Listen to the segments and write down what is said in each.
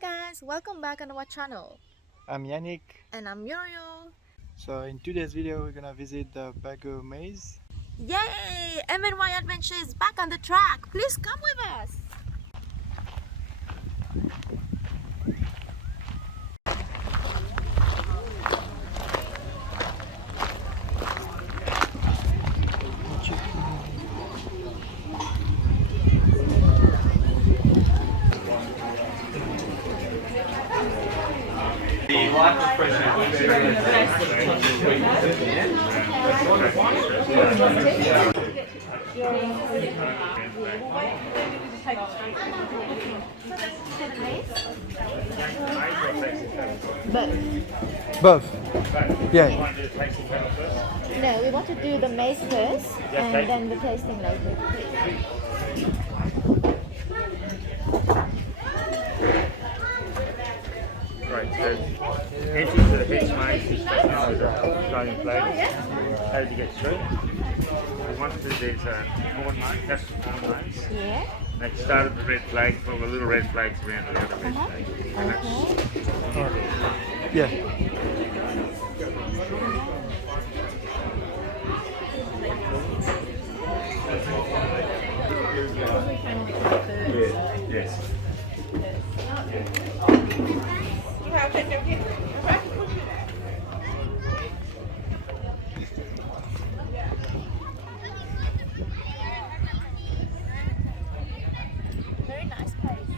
guys, welcome back on our channel. I'm Yannick. And I'm Yoyo. So in today's video we're gonna visit the Bago maze. Yay! MNY Adventure is back on the track. Please come with us. Both. Yeah. No, we want to do the maze first and then the tasting later. Right, so entry to the head maze is taken over the Australian flag. How did you get through? There's a corn maze, that's the corn maze. Yeah. They started the red flag, well the little red flags around the other red flag. And Yeah. Yes. Very nice place.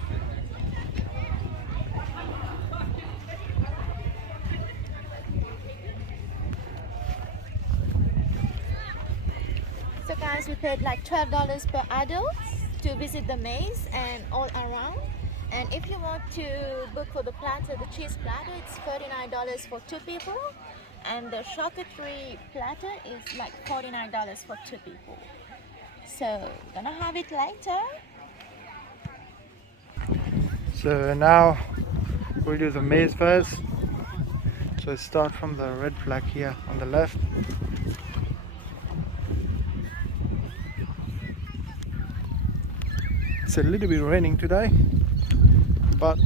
So guys, we paid like $12 per adult to visit the maze and all around. And if you want to book for the platter, the cheese platter, it's $39 for 2 people. And the charcuterie platter is like $49 for 2 people. So, gonna have it later. So now we'll do the maze first. So start from the red flag here on the left. It's a little bit raining today, but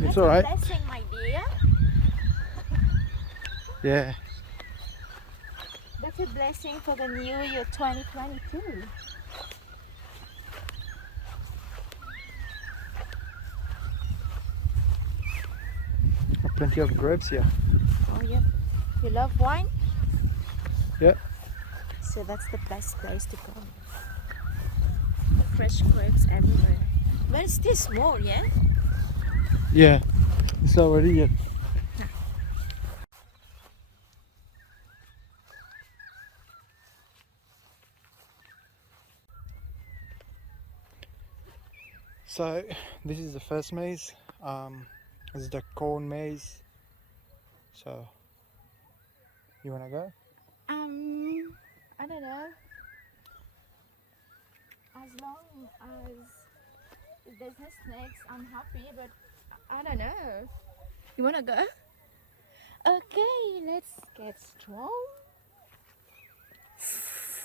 it's alright. That's a blessing, my dear. Yeah. That's a blessing for the new year 2022. Plenty of grapes here. Oh yeah. You love wine? Yeah. So that's the best place to go. Fresh grapes everywhere. But it's still small, yeah? Yeah. It's not ready yet. So this is the first maze. This is the corn maze. So you wanna go? I don't know. As long as there's no snakes, I'm happy, but I don't know. You wanna go? Okay, let's get strong.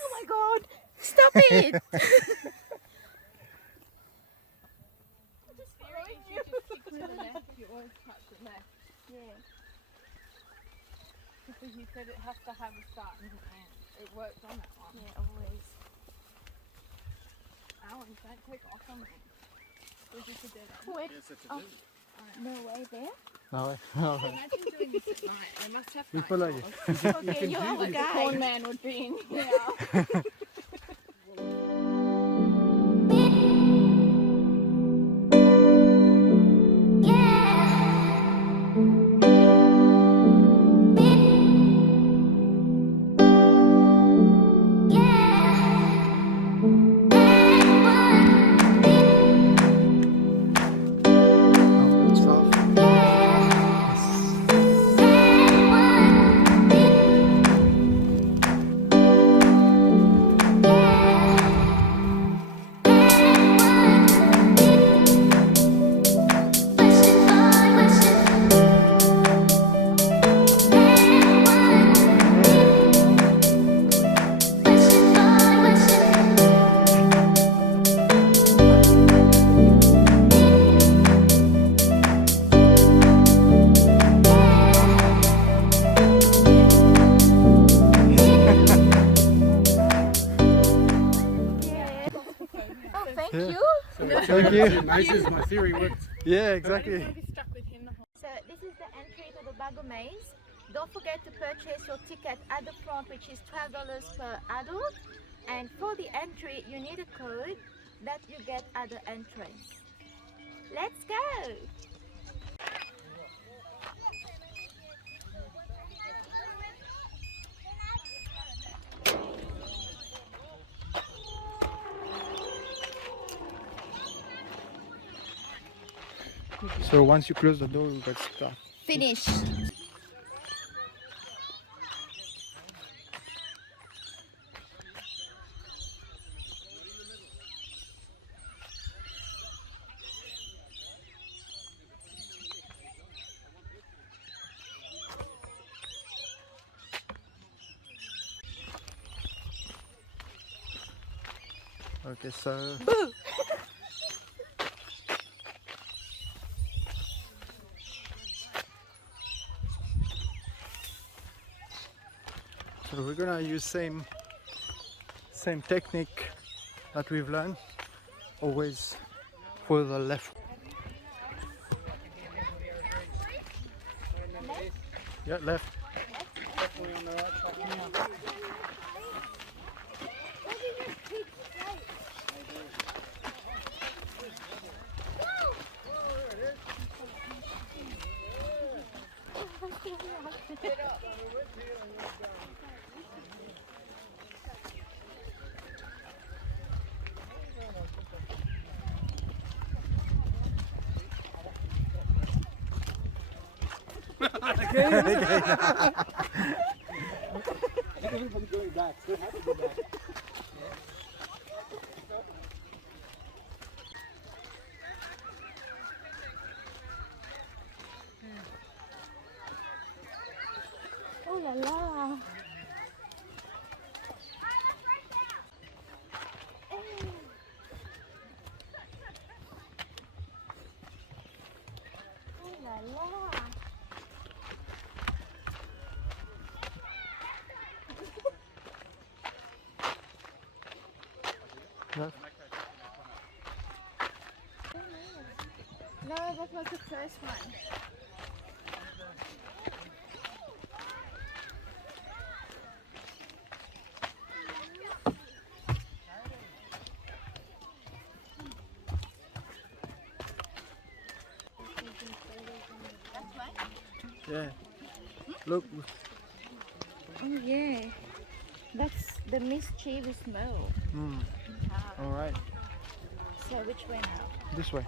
Oh my god! Stop it! You always touch it left. Yeah. Because you said it has to have a start and an end. It works on that one. Yeah, always. Alan, don't take off on me. Or you could do that. Wait. Oh, no way there. No way. No way. Imagine doing this at night. They must have We night follow you. dogs. Okay, you are a The guy. corn man would be in here. Good stuff. Thank you. Nice as my theory worked. Yeah, exactly. So this is the entry to the Bago maze. Don't forget to purchase your ticket at the front, which is $12 per adult. And for the entry, you need a code that you get at the entrance. Let's go! So once you close the door, you get stuck. Finish. Okay, so we're gonna use same technique that we've learned. Always for the left. Yeah, left. Everybody going back. So happy to go back. Oh la la! Oh la la! Left. No, that was the first one. Yeah. Look. Oh yeah, that's the mischievous mole. All right. So which way now? This way.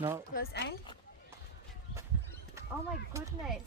No. Close end? Oh my goodness.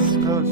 It's close.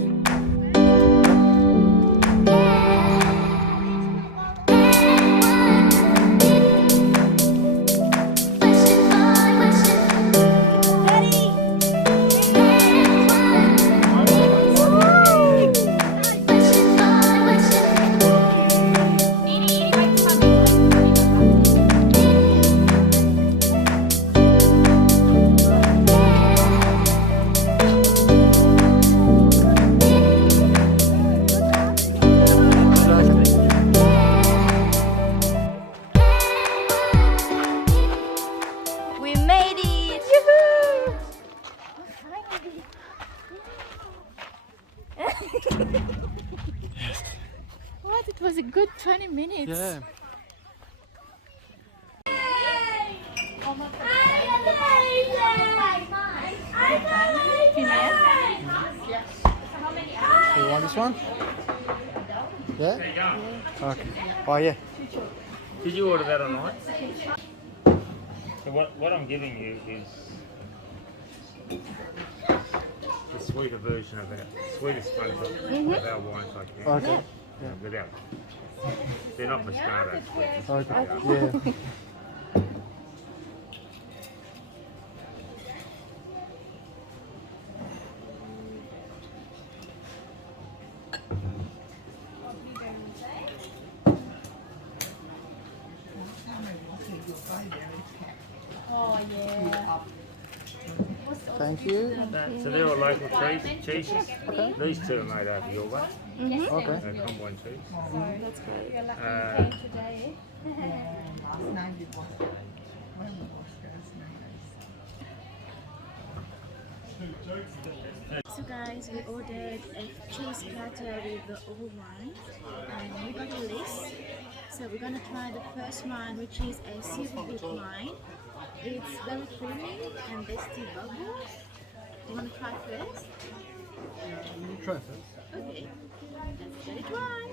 We made it! Yoo-hoo! Finally! What? It was a good 20 minutes. Yeah. So you want this one? Yeah? There you go. Okay. Oh yeah. Did you order that online? So what I'm giving you is this sweeter version of it, sweetest sponge of our wines like that. Okay. Without, they're not Moscato sweet. Okay. Yeah. Oh yeah. Thank you. So they're all local cheeses. Okay. These two are made out of your one. Okay. Combine cheese. That's good. So guys, we ordered a cheese platter with the old wines and we got a list. So we're gonna try the first one, which is a silver beet wine. It's very creamy and tasty bubbles. You wanna try first? You try first. Okay, let's get it right.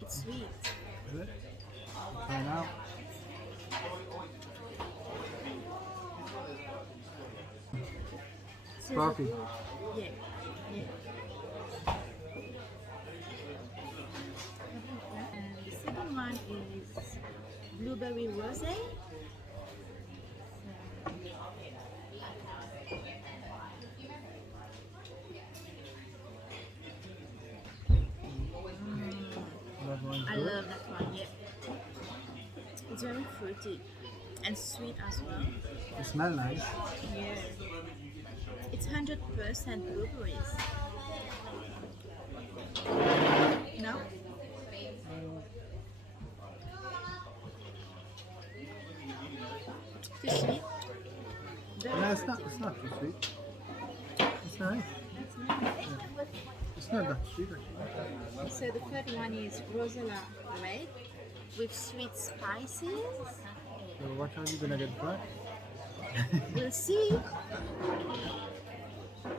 It's sweet. Is it? Try now. Sparky. Yeah. Yeah. And the second one is blueberry rosé. That one's I good. love that one, yeah. It's very fruity and sweet as well. It smells nice. Yeah. It's 100% blueberries. No? Too sweet? Very No, it's fruity. not too sweet. It's nice. It's nice. It's not that sweet actually. So the third one is Rosella Red with sweet spices. So what are you gonna get back? We'll see.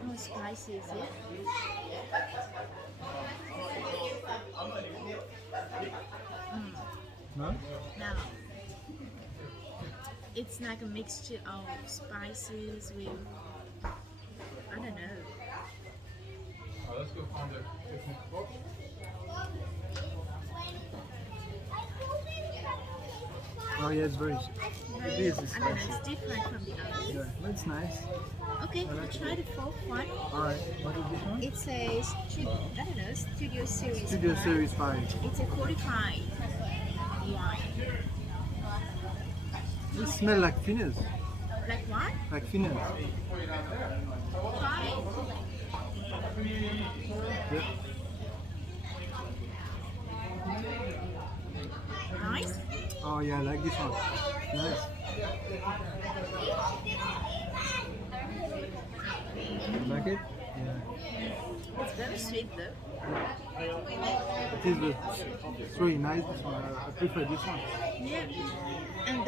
More spices, yeah. No? Now, it's like a mixture of spices with, I don't know. Oh yeah, it's very. It is I don't know, spicy. it's different from the others. Yeah, that's nice. Okay, we'll try the fourth one. Alright, what is this one? It's a I don't know, Studio Series. Studio 5. Series 5. It's a 45 wine. It smells like thinners. Like what? Like thinners. Try it. Yep. Nice. Oh yeah, I like this one. Nice. You like it? Yeah. It's very sweet though. It is good. It's really nice this one. I prefer this one. Yeah. And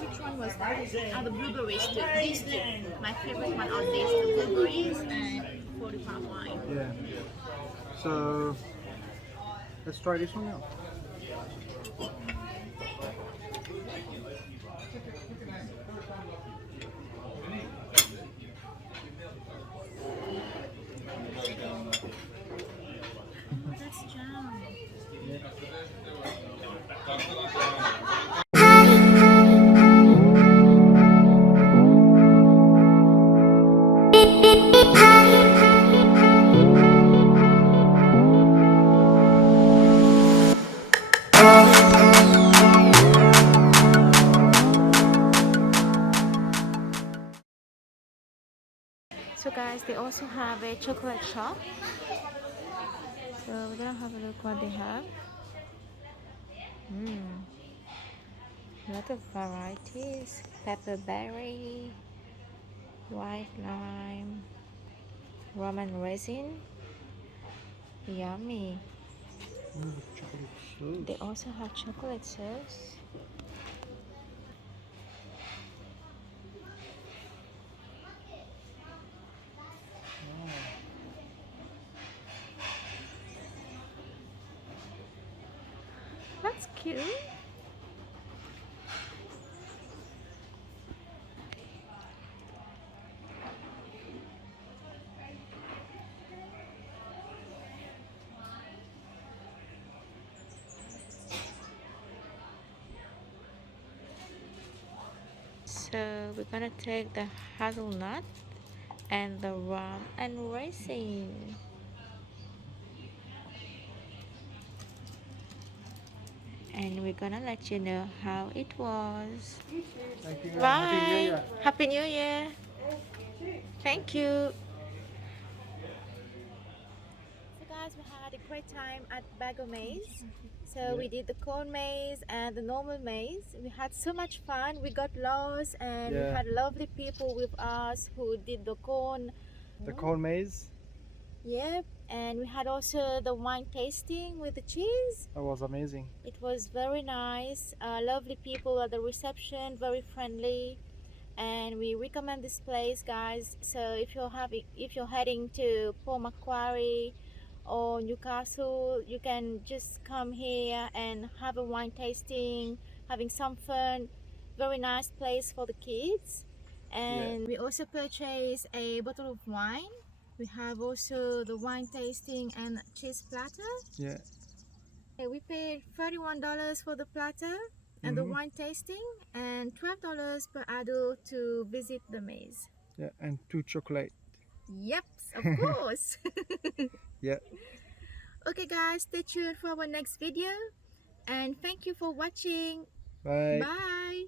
which one was that? The blueberries too. These two. My favorite one are these two, blueberries and 45 wine. Yeah. So let's try this one now. That's jam. So guys, they also have a chocolate shop. So we're gonna have a look what they have. A lot of varieties. Pepperberry, white lime, Roman resin. Yummy. Chocolate sauce. They also have chocolate sauce. That's cute. So we're gonna take the hazelnut and the rum and raisin. And we're gonna let you know how it was. Thank you. Happy New Bye. Year. Happy New Year. Thank you. So guys, we had a great time at Bago Maze. So we did the cone maze and the normal maze. We had so much fun. We got lost and we Yeah. had lovely people with us who did the cone. The cone maze. Yep. And we had also the wine tasting with the cheese. That was amazing. It was very nice. Lovely people at the reception, very friendly. And we recommend this place, guys. So if you're heading to Port Macquarie or Newcastle, you can just come here and have a wine tasting, having some fun. Very nice place for the kids. And we also purchased a bottle of wine. We have also the wine tasting and cheese platter. Yeah. We paid $31 for the platter and the wine tasting, and $12 per adult to visit the maze. Yeah, and 2 chocolate. Yep, of course. Yeah. Okay guys, stay tuned for our next video, and thank you for watching. Bye. Bye.